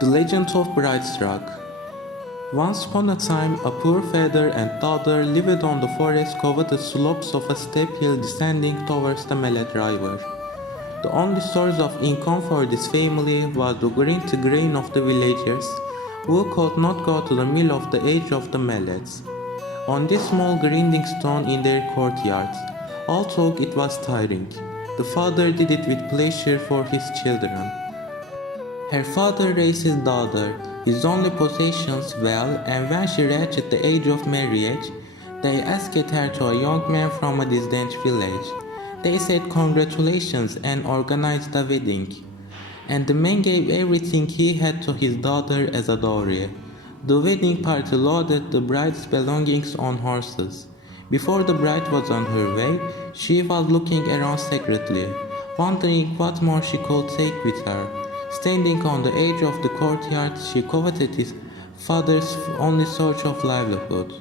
The Legend of Bride's Rock. Once upon a time, a poor father and daughter lived on the forest-coveted slopes of a steep hill descending towards the Melet River. The only source of income for this family was the grinty grain of the villagers, who could not go to the mill of the age of the Melets. On this small grinding stone in their courtyard, although it was tiring, the father did it with pleasure for his children. Her father raised his daughter, his only possessions, well, and when she reached the age of marriage, they asked her to a young man from a distant village. They said congratulations and organized a wedding, and the man gave everything he had to his daughter as a dowry. The wedding party loaded the bride's belongings on horses. Before the bride was on her way, she was looking around secretly, wondering what more she could take with her. Standing on the edge of the courtyard, she coveted his father's only source of livelihood,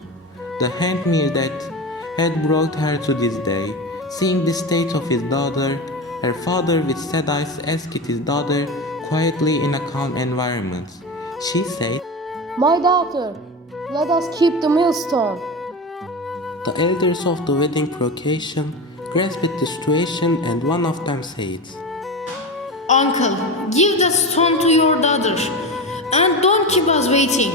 the handmaid that had brought her to this day. Seeing the state of his daughter, her father with sad eyes asked his daughter quietly in a calm environment. She said, "My daughter, let us keep the millstone." The elders of the wedding procession grasped the situation, and one of them said, Uncle, give the stone to your daughter and don't keep us waiting.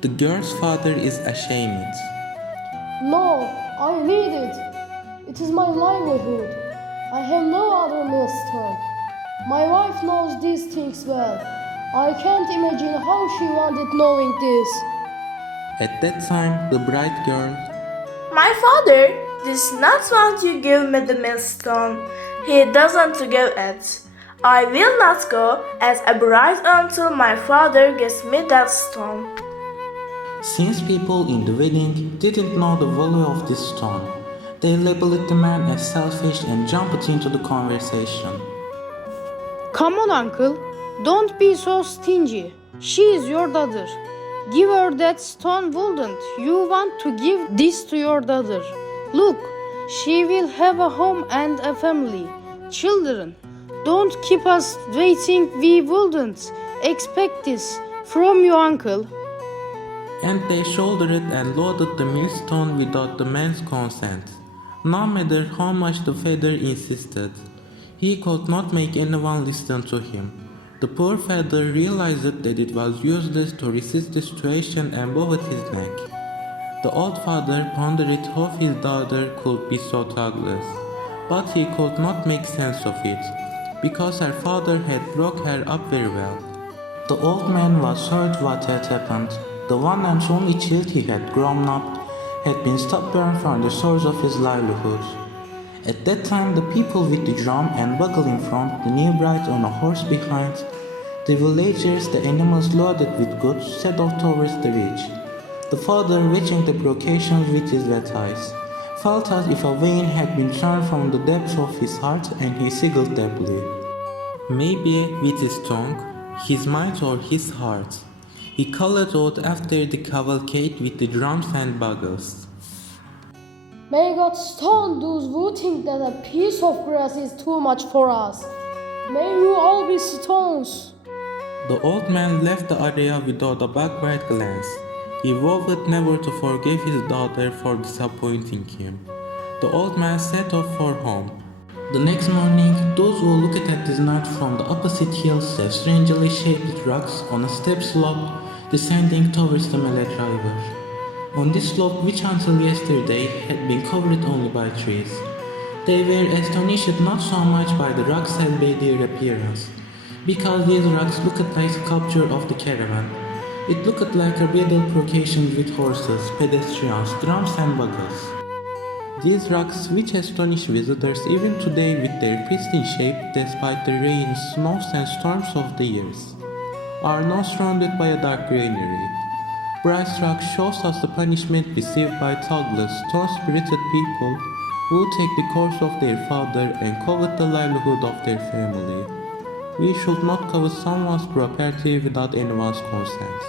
The girl's father is ashamed. "No, I need it. It is my livelihood. I have no other millstone. My wife knows these things well. I can't imagine how she wanted knowing this." At that time, the bride girl, My father does not want you give me the millstone. He doesn't give it. I will not go as a bride until my father gives me that stone. since people in the wedding didn't know the value of this stone, they labeled the man as selfish and jumped into the conversation. Come on, uncle. Don't be so stingy. She is your daughter. Give her that stone, wouldn't you want to give this to your daughter? Look, she will have a home and a family. Children, don't keep us waiting. We wouldn't expect this from you, uncle. And they shouldered and loaded the millstone without the man's consent. No matter how much the father insisted, he could not make anyone listen to him. The poor father realized that it was useless to resist the situation and bowed his neck. The old father pondered how his daughter could be so thoughtless, but he could not make sense of it, because her father had brought her up very well. The old man was hurt what had happened. The one and only child he had grown up had been stubborn from the source of his livelihood. At that time, the people with the drum and bugle in front, the new bride on a horse behind, the villagers, the animals loaded with goods, set off towards the beach. The father, watching the procession with his wet eyes, felt as if a vein had been torn from the depths of his heart, and he sighed deeply. Maybe with his tongue, his mind, or his heart, he called out after the cavalcade with the drums and bugles. May God stone those who think that a piece of grass is too much for us. May you all be stones. The old man left the area without a backward glance. He vowed never to forgive his daughter for disappointing him. The old man set off for home. The next morning, those who looked at this night from the opposite hills saw strangely shaped rocks on a steep slope descending towards the Melet River. On this slope, which until yesterday had been covered only by trees, they were astonished not so much by the rocks as by their appearance, because these rocks looked like sculpture of the caravan. It looked like a bridal procession with horses, pedestrians, drums and bugles. These rocks, which astonish visitors even today with their pristine shape despite the rains, snows and storms of the years, are now surrounded by a dark greenery. Bryce Rock shows us the punishment received by thoughtless, stone-spirited people who take the course of their father and covet the livelihood of their family. We should not covet someone's property without anyone's consent.